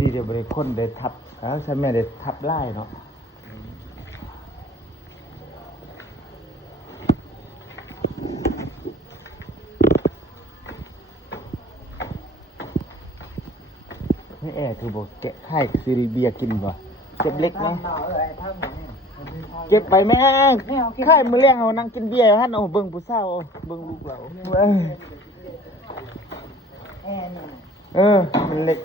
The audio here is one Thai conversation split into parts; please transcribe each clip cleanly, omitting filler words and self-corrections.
ดีเดี๋ยวบริคนได้ทับฉันแม่ได้ทับไล่เนาะนี่แอร์คือบอกแกะไข่ซีรีเบียกินบ่เก็บเล็กไหมเก็บไปแม่ไข่มือเลี้ยงเอานั่งกินเบียร์ฮั่นเอาเบิ่งผู้สาวเบิ่งลูกเรามันเล็ก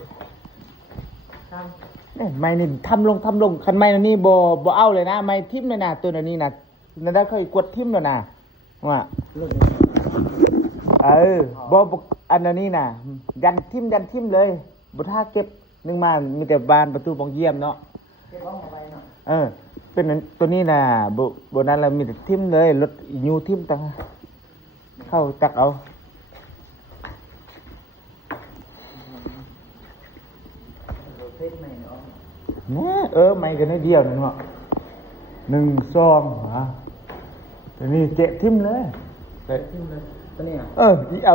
เนี่ยไม้นี่ทำลงคันไม้นี่บ่เอาเลยนะไม้ทิ่มเลยนะตัวนี้นะนั่นได้เคยกดทิ่มแล้วนะว่าบ่อันนี้นะยันทิ่มเลยบ่ท่าเก็บนึงมามีแต่บานประตูบองเยี่ยมเนาะเก็บเอาไปเนาะเป็นตัวนี้นะบ่นั้นเรามีแต่ทิ่มเลยรถยูทิ่มตั้งเข้าตักเอาเนี่ยไม่กันได้เดียวนึงเหรอ1 2ฮะตัวนี้เจ็บทิ่มเลยเจ็บทิ่มเลยตัวนี้อีเอ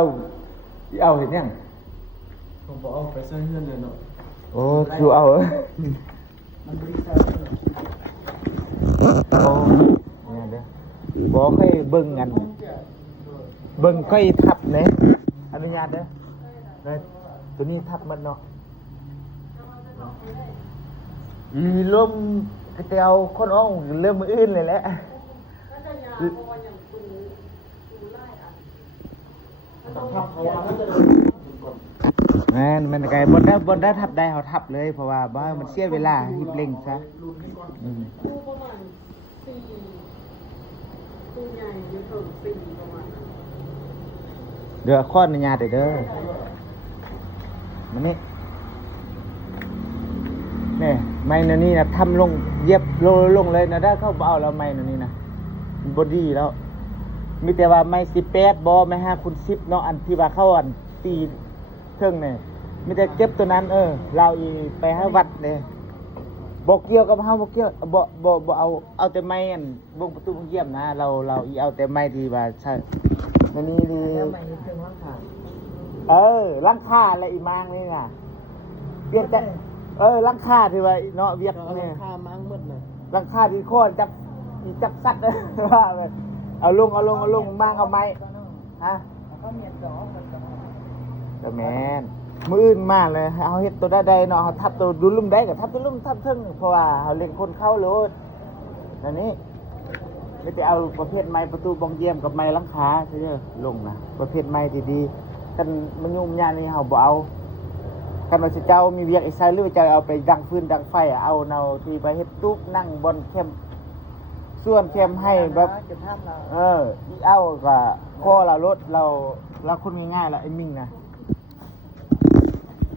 าเห็นยังผมบอกเอาไปใส่เงินเลยเนาะโอ้ดูเอามันบริษัทโอ้เนี่ยเด้อบอกให้เบิ่งกันเบิ่งค่อยทับเนี่ยอนุญาตเด้อตัวนี้ทับมันเนาะอีลมกระเตียวคนอ้องเริ่มมืออื่นเลยแหละมันไงบนได้ทับได้เขาทับเลยเพราะว่าบ้ามันเสียเวลาฮิบเล่งซะตู้ประมาณ4ตู้ใหญ่อยู่ถึง4ประมาณเดี๋ยวข้ออนุญาตเด้อมันนี่เนี่ยไม้นี่นะทำลงเย็บลงเลยนะได้เข้าเอาแล้วไม้นี่นะบอดี้แล้วมีแต่ว่าไม้18บอไม่5 x 10เนาะอันที่ว่าเข้าอันตีเครื่องเนี่ยมีแต่เก็บตัวนั้นเราไปให้วัดเลยบอกเกี่ยวกับเฮาบอกเกี่ยวบ่เอาแต่ไม้อันวงประตูเยี่ยมนะเราเอาแต่ไม้ที่ว่าใช่มันนี่ดีไม้นี่เครื่องล้างคาล้างคาอะไรอีมางนี่น่ะเปลี่ยนแต่ลังคาที่ว่าเนาะเวียกเนี่ยลังคามั่งหมดน่ะลังคาที่โค่นจับสัตว์ว่าเอาลงมั่งเอาไม้ฮะก็เมียนดอกแต่แม่นมืออื่นมากเลยเอาเฮ็ดตัวใดเนาะเฮาทับตัวดูลุ่มได้ก็ทับตัวลุ่มทับเทิงเพราะว่าเฮาเลี้ยงคนเข้าโลดอันนี้ไม่ได้เอาประเภทไม้ประตูบองเยี่ยมกับไม้ลังคาซื่อลงนะประเภทไม้ที่ดีกันมันยุ่งยากนี่เฮาบ่เอาคันว่าสิเจ้ามีเวียกอีกไซหรือว่าจะเอาไปดังฟืนดังไฟเอาเนาที่ไปเฮ็ดตุ๊บนั่งบนเข้มส่วนเข้มให้แบบอีเอาก็คอเรารถเราคนง่ายๆแล้วไอ้มิ่งนะ